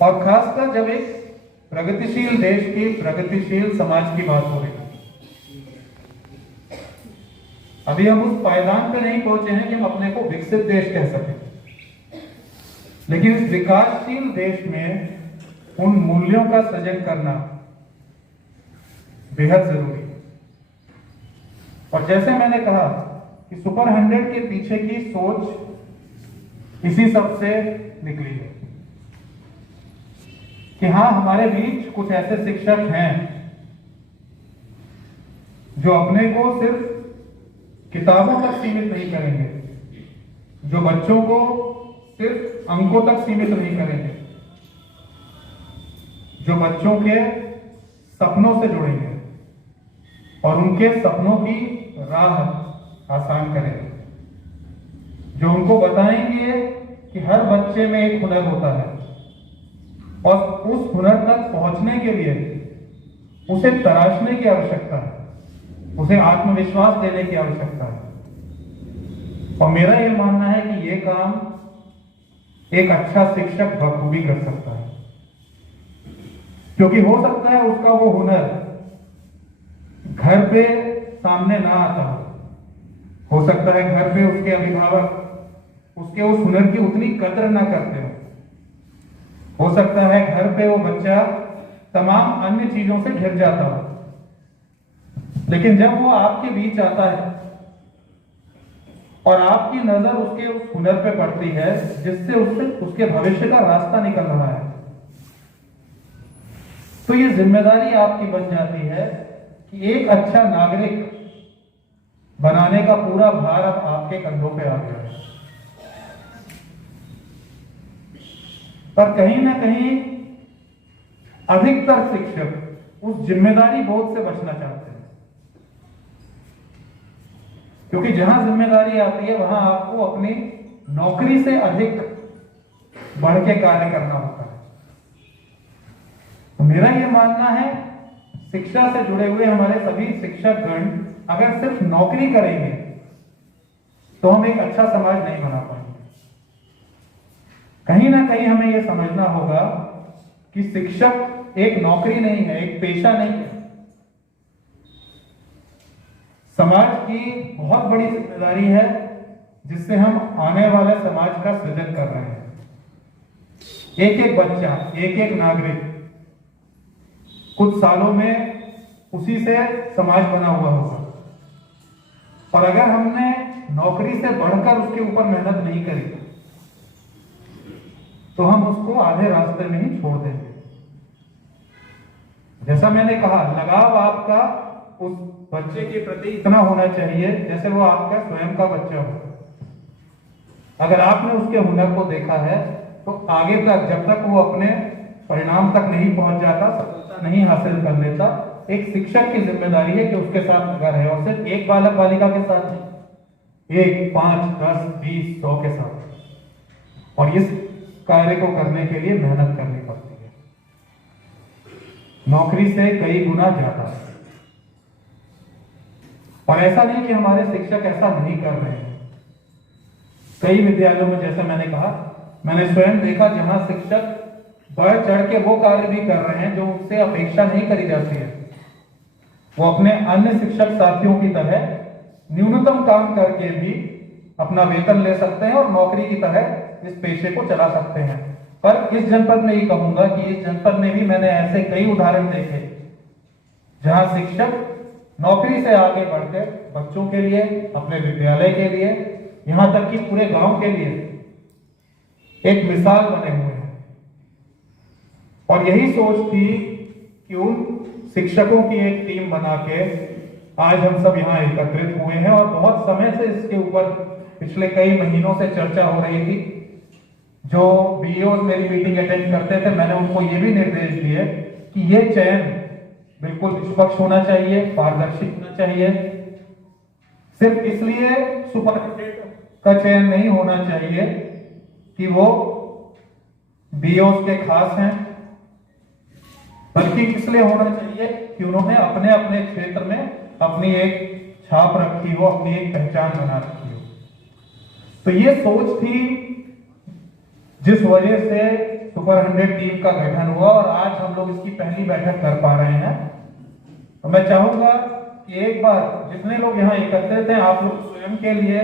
और खासकर जब एक प्रगतिशील देश की, प्रगतिशील समाज की बात हो रही है। अभी हम उस पायदान पे नहीं पहुंचे हैं कि हम अपने को विकसित देश कह सकें, लेकिन इस विकासशील देश में उन मूल्यों का सृजन करना बेहद जरूरी है। और जैसे मैंने कहा कि सुपर 100 के पीछे की सोच इसी सब से निकली है कि हाँ, हमारे बीच कुछ ऐसे शिक्षक हैं जो अपने को सिर्फ किताबों तक सीमित नहीं करेंगे, जो बच्चों को सिर्फ अंकों तक सीमित नहीं करेंगे, जो बच्चों के सपनों से जुड़ेंगे और उनके सपनों की राह आसान करेंगे, जो उनको बताएंगे कि हर बच्चे में एक हुनर होता है और उस हुनर तक पहुंचने के लिए उसे तराशने की आवश्यकता है, उसे आत्मविश्वास देने की आवश्यकता है। और मेरा यह मानना है कि यह काम एक अच्छा शिक्षक बखूबी कर सकता है, क्योंकि हो सकता है उसका वो हुनर घर पे सामने ना आता हो सकता है घर पे उसके अभिभावक उसके उस हुनर की उतनी कदर ना करते हो सकता है घर पे वो बच्चा तमाम अन्य चीजों से घिर जाता हो, लेकिन जब वो आपके बीच आता है और आपकी नजर उसके उस हुनर पे पड़ती है जिससे उसके भविष्य का रास्ता निकल रहा है, तो ये जिम्मेदारी आपकी बन जाती है कि एक अच्छा नागरिक बनाने का पूरा भार अब आपके कंधों पे आ गया है। पर कहीं ना कहीं अधिकतर शिक्षक उस जिम्मेदारी बोझ से बचना चाहते हैं, क्योंकि जहां जिम्मेदारी आती है वहां आपको अपनी नौकरी से अधिक बढ़ के कार्य करना होता है। तो मेरा यह मानना है, शिक्षा से जुड़े हुए हमारे सभी शिक्षक गण अगर सिर्फ नौकरी करेंगे तो हम एक अच्छा समाज नहीं बना पाएंगे। कहीं ना कहीं हमें यह समझना होगा कि शिक्षक एक नौकरी नहीं है, एक पेशा नहीं है, समाज की बहुत बड़ी जिम्मेदारी है जिससे हम आने वाले समाज का सृजन कर रहे हैं। एक एक बच्चा, एक एक नागरिक कुछ सालों में उसी से समाज बना हुआ होगा, और अगर हमने नौकरी से बढ़कर उसके ऊपर मेहनत नहीं करी तो हम उसको आधे रास्ते में ही छोड़ देंगे। जैसा मैंने कहा, लगाव आपका उस बच्चे के प्रति इतना होना चाहिए जैसे वो आपका स्वयं का बच्चा हो। अगर आपने उसके हुनर को देखा है तो आगे तक, जब तक वो अपने परिणाम तक नहीं पहुंच जाता, सफलता नहीं हासिल कर लेता, एक शिक्षक की जिम्मेदारी है कि उसके साथ लगा रहे, और सिर्फ एक बालक बालिका के साथ नहीं, 1, 5, 10, 20, 100 के साथ। और इस कार्य को करने के लिए मेहनत करनी पड़ती है, नौकरी से कई गुना ज्यादा है। और ऐसा नहीं कि हमारे शिक्षक ऐसा नहीं कर रहे हैं। कई विद्यालयों में, जैसे मैंने कहा, मैंने स्वयं देखा जहां शिक्षक बढ़ चढ़ के वो कार्य भी कर रहे हैं जो उनसे अपेक्षा नहीं करी जाती है। वो अपने अन्य शिक्षक साथियों की तरह न्यूनतम काम करके भी अपना वेतन ले सकते हैं और नौकरी की तरह इस पेशे को चला सकते हैं। पर इस जनपद में ही कहूंगा कि इस जनपद में भी मैंने ऐसे कई उदाहरण देखे जहां शिक्षक नौकरी से आगे बढ़कर बच्चों के लिए, अपने विद्यालय के लिए, यहां तक कि पूरे गांव के लिए एक मिसाल बने हुए हैं। और यही सोच थी कि उन शिक्षकों की एक टीम बना के आज हम सब यहाँ एकत्रित हुए हैं, और बहुत समय से इसके ऊपर पिछले कई महीनों से चर्चा हो रही थी। जो बीईओ मेरी मीटिंग अटेंड करते थे, मैंने उनको ये भी निर्देश दिए कि ये चयन बिल्कुल निष्पक्ष होना चाहिए, पारदर्शी होना चाहिए। सिर्फ इसलिए सुपर 100 का चयन नहीं होना चाहिए कि वो बीईओ के खास हैं, बल्कि इसलिए होना चाहिए कि उन्होंने अपने अपने क्षेत्र में अपनी एक छाप रखी हो, अपनी एक पहचान बना रखी हो। तो ये सोच थी जिस वजह से सुपर 100 टीम का गठन हुआ और आज हम लोग इसकी पहली बैठक कर पा रहे हैं। तो मैं चाहूंगा कि एक बार जितने लोग यहाँ एकत्रित हैं, आप लोग स्वयं के लिए